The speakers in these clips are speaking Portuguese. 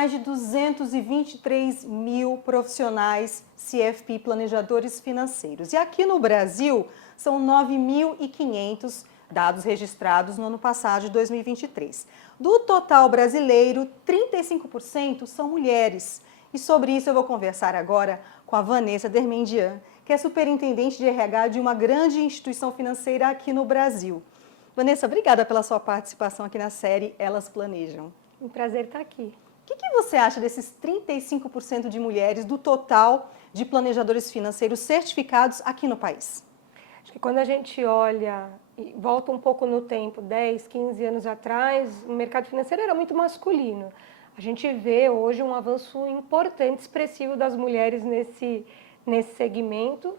mais de 223 mil profissionais CFP, planejadores financeiros. E aqui no Brasil, são 9.500 dados registrados no ano passado, de 2023. Do total brasileiro, 35% são mulheres. E sobre isso eu vou conversar agora com a Vanessa Dermendian, que é superintendente de RH de uma grande instituição financeira aqui no Brasil. Vanessa, obrigada pela sua participação aqui na série Elas Planejam. Um prazer estar aqui. O que você acha desses 35% de mulheres do total de planejadores financeiros certificados aqui no país? Acho que quando a gente olha e volta um pouco no tempo, 10, 15 anos atrás, o mercado financeiro era muito masculino. A gente vê hoje um avanço importante, expressivo das mulheres nesse segmento.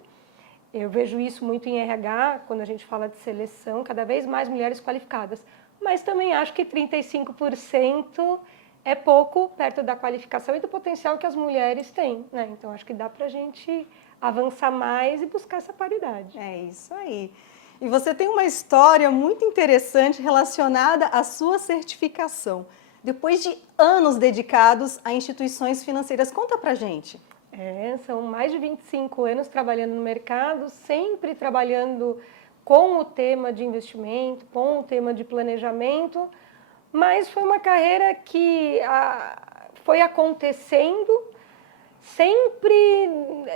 Eu vejo isso muito em RH, quando a gente fala de seleção, cada vez mais mulheres qualificadas. Mas também acho que 35% é pouco perto da qualificação e do potencial que as mulheres têm, né? Então, acho que dá para a gente avançar mais e buscar essa paridade. É isso aí. E você tem uma história muito interessante relacionada à sua certificação. Depois de anos dedicados a instituições financeiras, conta pra gente. São mais de 25 anos trabalhando no mercado, sempre trabalhando com o tema de investimento, com o tema de planejamento, mas foi uma carreira que foi acontecendo sempre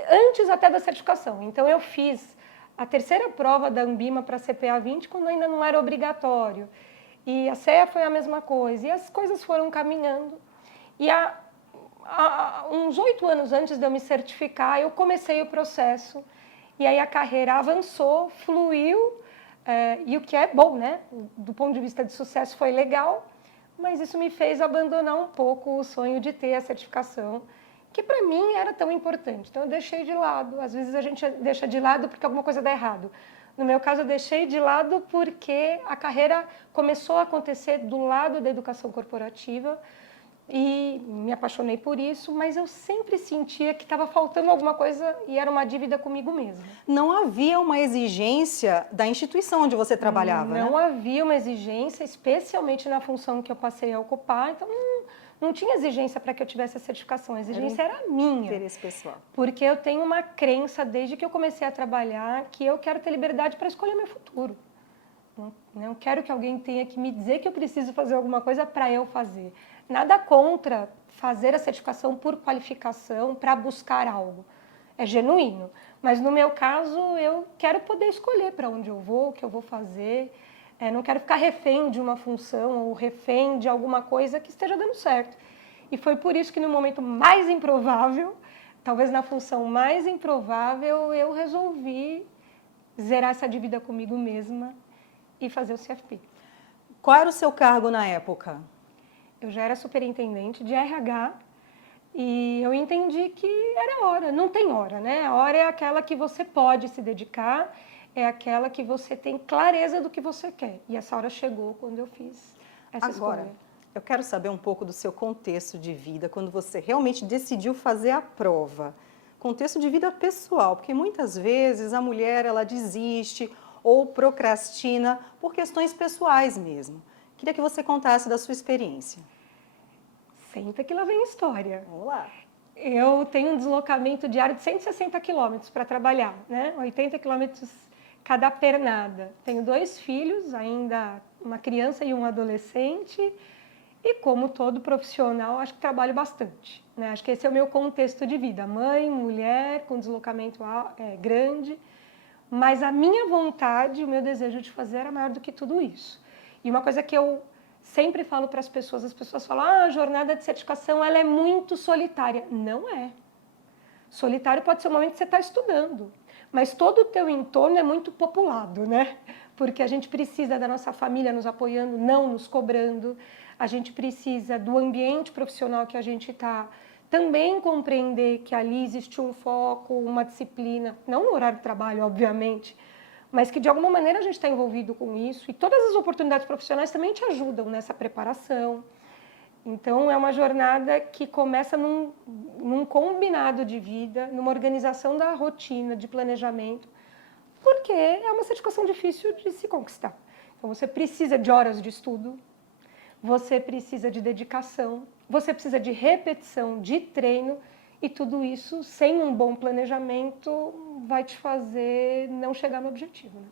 antes até da certificação. Então, eu fiz a terceira prova da Anbima para a CPA 20 quando ainda não era obrigatório. E a CEA foi a mesma coisa. E as coisas foram caminhando. E uns 8 anos antes de eu me certificar, eu comecei o processo. E aí a carreira avançou, fluiu. E o que é bom, né? Do ponto de vista de sucesso, foi legal. Mas isso me fez abandonar um pouco o sonho de ter a certificação, que para mim era tão importante. Então eu deixei de lado. Às vezes a gente deixa de lado porque alguma coisa dá errado. No meu caso, eu deixei de lado porque a carreira começou a acontecer do lado da educação corporativa e me apaixonei por isso, mas eu sempre sentia que estava faltando alguma coisa e era uma dívida comigo mesma. Não havia uma exigência da instituição onde você trabalhava, Não né? havia uma exigência, especialmente na função que eu passei a ocupar, então não tinha exigência para que eu tivesse a certificação, a exigência era minha. Interesse pessoal. Porque eu tenho uma crença desde que eu comecei a trabalhar que eu quero ter liberdade para escolher meu futuro. Não quero que alguém tenha que me dizer que eu preciso fazer alguma coisa para eu fazer. Nada contra fazer a certificação por qualificação para buscar algo. É genuíno. Mas no meu caso, eu quero poder escolher para onde eu vou, o que eu vou fazer. Não quero ficar refém de uma função ou refém de alguma coisa que esteja dando certo. E foi por isso que no momento mais improvável, talvez na função mais improvável, eu resolvi zerar essa dívida comigo mesma e fazer o CFP. Qual era o seu cargo na época? Eu já era superintendente de RH e eu entendi que era hora. Não tem hora, né? A hora é aquela que você pode se dedicar, é aquela que você tem clareza do que você quer. E essa hora chegou quando eu fiz essa escolha. Eu quero saber um pouco do seu contexto de vida, quando você realmente decidiu fazer a prova. Contexto de vida pessoal, porque muitas vezes a mulher ela desiste ou procrastina por questões pessoais mesmo. Queria que você contasse da sua experiência. Senta que lá vem a história. Vamos lá. Eu tenho um deslocamento diário de 160 quilômetros para trabalhar, né? 80 quilômetros cada pernada. Tenho 2 filhos, ainda uma criança e um adolescente. E como todo profissional, acho que trabalho bastante, né? Acho que esse é o meu contexto de vida. Mãe, mulher, com deslocamento grande. Mas a minha vontade, o meu desejo de fazer era maior do que tudo isso. E uma coisa que eu sempre falo para as pessoas falam, a jornada de certificação ela é muito solitária. Não é. Solitário pode ser o momento que você está estudando, mas todo o teu entorno é muito populado, né? Porque a gente precisa da nossa família nos apoiando, não nos cobrando. A gente precisa do ambiente profissional que a gente está, também compreender que ali existe um foco, uma disciplina, não no horário de trabalho, obviamente, mas que de alguma maneira a gente está envolvido com isso e todas as oportunidades profissionais também te ajudam nessa preparação. Então, é uma jornada que começa num combinado de vida, numa organização da rotina, de planejamento, porque é uma certificação difícil de se conquistar. Então, você precisa de horas de estudo, você precisa de dedicação, você precisa de repetição, de treino, e tudo isso, sem um bom planejamento, vai te fazer não chegar no objetivo, né?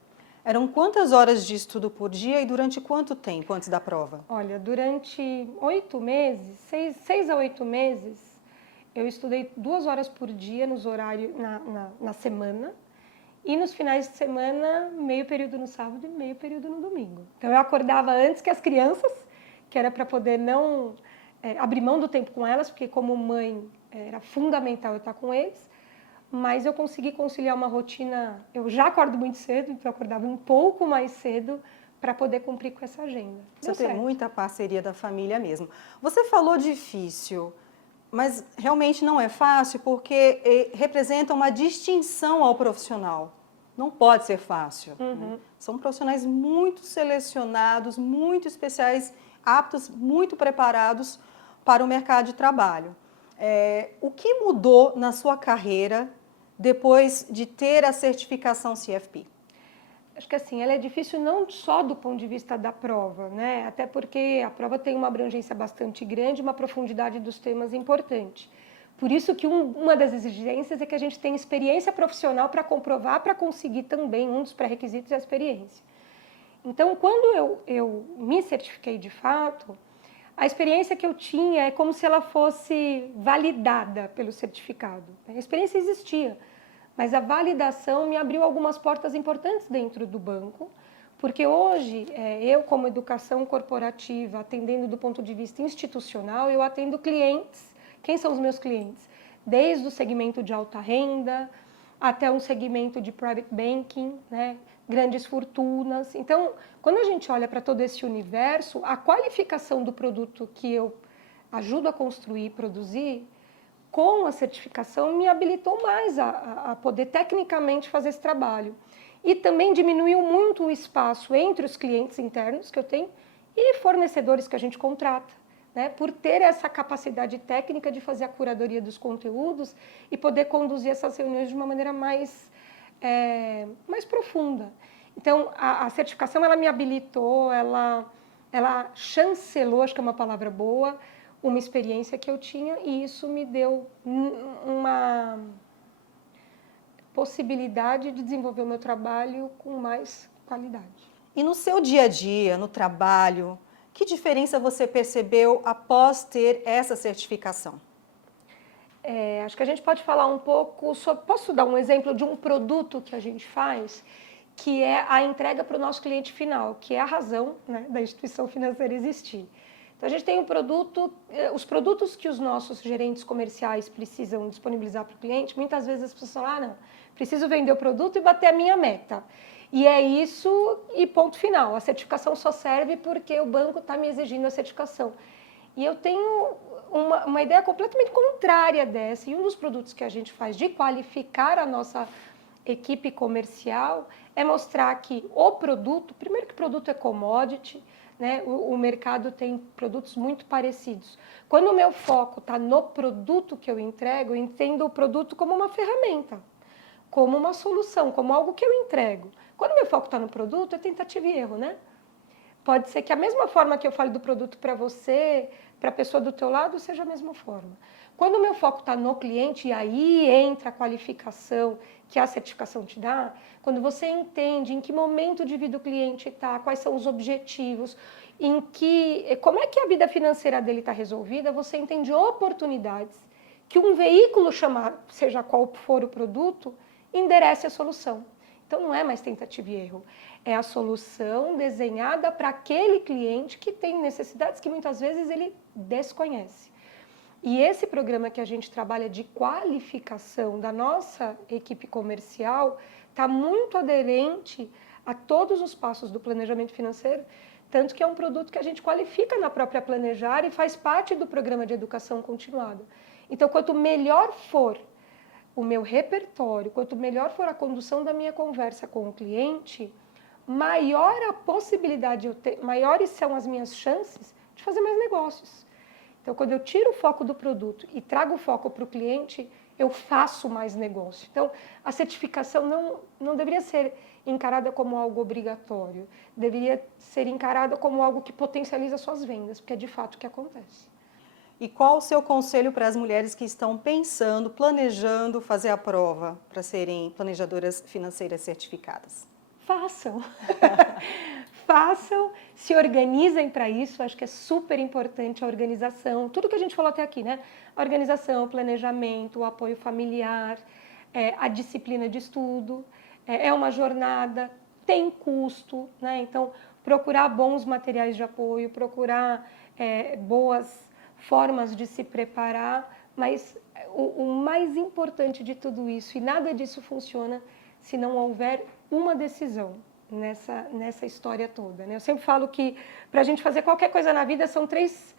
Eram quantas horas de estudo por dia e durante quanto tempo antes da prova? Olha, durante 8 meses, 6 a 8 meses, eu estudei 2 horas por dia nos horários, na semana, e nos finais de semana, meio período no sábado e meio período no domingo. Então eu acordava antes que as crianças, que era para poder não abrir mão do tempo com elas, porque como mãe era fundamental eu estar com eles, mas eu consegui conciliar uma rotina. Eu já acordo muito cedo, então eu acordava um pouco mais cedo para poder cumprir com essa agenda. Você tem muita parceria da família mesmo. Você falou difícil, mas realmente não é fácil porque representa uma distinção ao profissional. Não pode ser fácil. Né? São profissionais muito selecionados, muito especiais, aptos, muito preparados para o mercado de trabalho. O que mudou na sua carreira depois de ter a certificação CFP? Acho que assim, ela é difícil não só do ponto de vista da prova, né? Até porque a prova tem uma abrangência bastante grande, uma profundidade dos temas importante. Por isso que uma das exigências é que a gente tenha experiência profissional para comprovar, para conseguir também um dos pré-requisitos é a experiência. Então, quando eu me certifiquei de fato, a experiência que eu tinha é como se ela fosse validada pelo certificado. A experiência existia, mas a validação me abriu algumas portas importantes dentro do banco, porque hoje, eu como educação corporativa, atendendo do ponto de vista institucional, eu atendo clientes. Quem são os meus clientes? Desde o segmento de alta renda até um segmento de private banking, né? Grandes fortunas. Então, quando a gente olha para todo esse universo, a qualificação do produto que eu ajudo a construir e produzir, com a certificação, me habilitou mais a poder tecnicamente fazer esse trabalho. E também diminuiu muito o espaço entre os clientes internos que eu tenho e fornecedores que a gente contrata, né? Por ter essa capacidade técnica de fazer a curadoria dos conteúdos e poder conduzir essas reuniões de uma maneira mais profunda. Então, a certificação ela me habilitou, ela chancelou, acho que é uma palavra boa, uma experiência que eu tinha e isso me deu uma possibilidade de desenvolver o meu trabalho com mais qualidade. E no seu dia a dia, no trabalho, que diferença você percebeu após ter essa certificação? Acho que a gente pode falar um pouco sobre... Posso dar um exemplo de um produto que a gente faz, que é a entrega para o nosso cliente final, que é a razão, né, da instituição financeira existir. Então, a gente tem os produtos que os nossos gerentes comerciais precisam disponibilizar para o cliente, muitas vezes as pessoas falam, não, preciso vender o produto e bater a minha meta. E é isso e ponto final. A certificação só serve porque o banco está me exigindo a certificação. E eu tenho uma ideia completamente contrária dessa. E um dos produtos que a gente faz de qualificar a nossa equipe comercial é mostrar que o produto, primeiro que o produto é commodity, né? O mercado tem produtos muito parecidos. Quando o meu foco está no produto que eu entrego, eu entendo o produto como uma ferramenta, como uma solução, como algo que eu entrego. Quando o meu foco está no produto, é tentativa e erro, né? Pode ser que a mesma forma que eu fale do produto para você, para a pessoa do teu lado, seja a mesma forma. Quando o meu foco está no cliente, e aí entra a qualificação que a certificação te dá, quando você entende em que momento de vida o cliente está, quais são os objetivos, como é que a vida financeira dele está resolvida, você entende oportunidades que um veículo seja qual for o produto, enderece a solução. Então não é mais tentativa e erro, é a solução desenhada para aquele cliente que tem necessidades que muitas vezes ele desconhece. E esse programa que a gente trabalha de qualificação da nossa equipe comercial está muito aderente a todos os passos do planejamento financeiro, tanto que é um produto que a gente qualifica na própria Planejar e faz parte do programa de educação continuada. Então, quanto melhor for o meu repertório, quanto melhor for a condução da minha conversa com o cliente, maior a possibilidade, maiores são as minhas chances de fazer mais negócios. Então, quando eu tiro o foco do produto e trago o foco para o cliente, eu faço mais negócio. Então, a certificação não deveria ser encarada como algo obrigatório, deveria ser encarada como algo que potencializa suas vendas, porque é de fato o que acontece. E qual o seu conselho para as mulheres que estão pensando, planejando fazer a prova para serem planejadoras financeiras certificadas? Façam! Façam, se organizem para isso, acho que é super importante a organização, tudo que a gente falou até aqui, né? A organização, o planejamento, o apoio familiar, a disciplina de estudo, é uma jornada, tem custo, né? Então, procurar bons materiais de apoio, procurar boas formas de se preparar, mas o mais importante de tudo isso, e nada disso funciona se não houver uma decisão nessa história toda, né? Eu sempre falo que para a gente fazer qualquer coisa na vida são três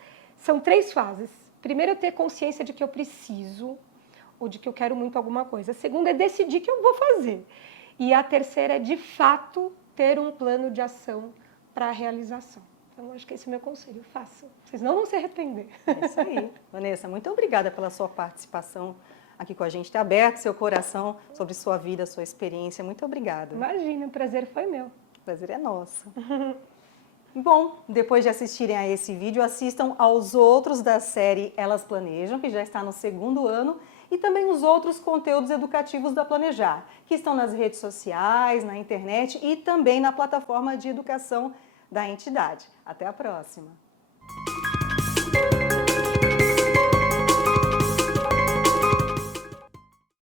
fases. Primeiro é ter consciência de que eu preciso ou de que eu quero muito alguma coisa. A segunda é decidir que eu vou fazer. E a terceira é, de fato, ter um plano de ação para a realização. Então, acho que esse é o meu conselho. Façam. Vocês não vão se arrepender. É isso aí. Vanessa, muito obrigada pela sua participação aqui com a gente, ter aberto seu coração sobre sua vida, sua experiência. Muito obrigada. Imagina, o prazer foi meu. O prazer é nosso. Bom, depois de assistirem a esse vídeo, assistam aos outros da série Elas Planejam, que já está no 2º ano, e também os outros conteúdos educativos da Planejar, que estão nas redes sociais, na internet e também na plataforma de educação da entidade. Até a próxima!